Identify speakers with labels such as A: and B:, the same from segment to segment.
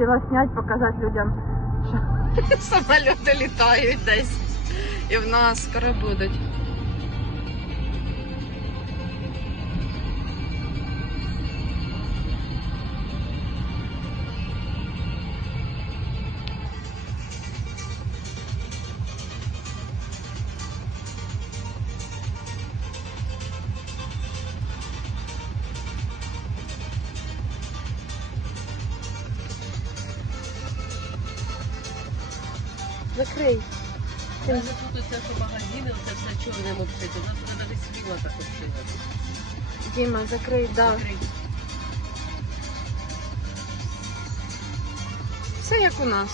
A: хотіла зняти, показати людям, що самоліти літають десь. І в нас скоро будуть. Закрий.
B: Навіть тут оце що магазини, оце все чорним обшито. У нас тут навіть світло так обшито.
A: Діма, закрий, да. Все як у нас.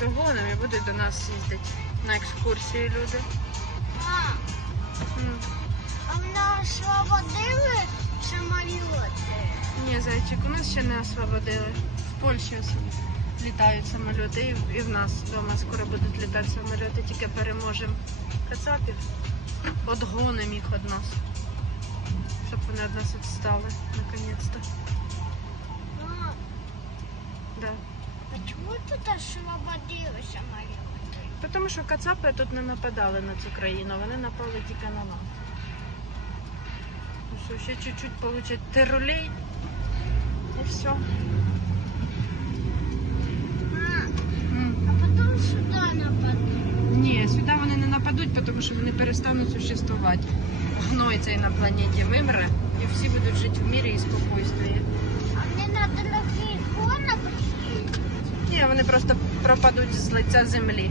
A: Догонимо і будуть до нас їздити на екскурсії люди.
C: А,
A: М.
C: а в нас
A: Ні, зайчик, у нас ще не освободили. В Польщі літають самоліти і, в нас вдома скоро будуть літати самоліти, тільки переможемо кацапів. Отгонимо їх від нас. Щоб вони від нас відстали, наконець-то.
C: А,
A: Да.
C: а чому тут освободили самоліти?
A: Тому що кацапи тут не нападали на цю країну, вони напали тільки на нас. Ну що, ще чуть-чуть получать тирулей все. Ні, сюди вони не нападуть, тому що вони перестануть существувати. Гной цей на планеті вимре, і всі будуть жити в мірі і спокійстві.
C: А вони на телефон прийшли.
A: Ні, вони просто пропадуть з лиця землі.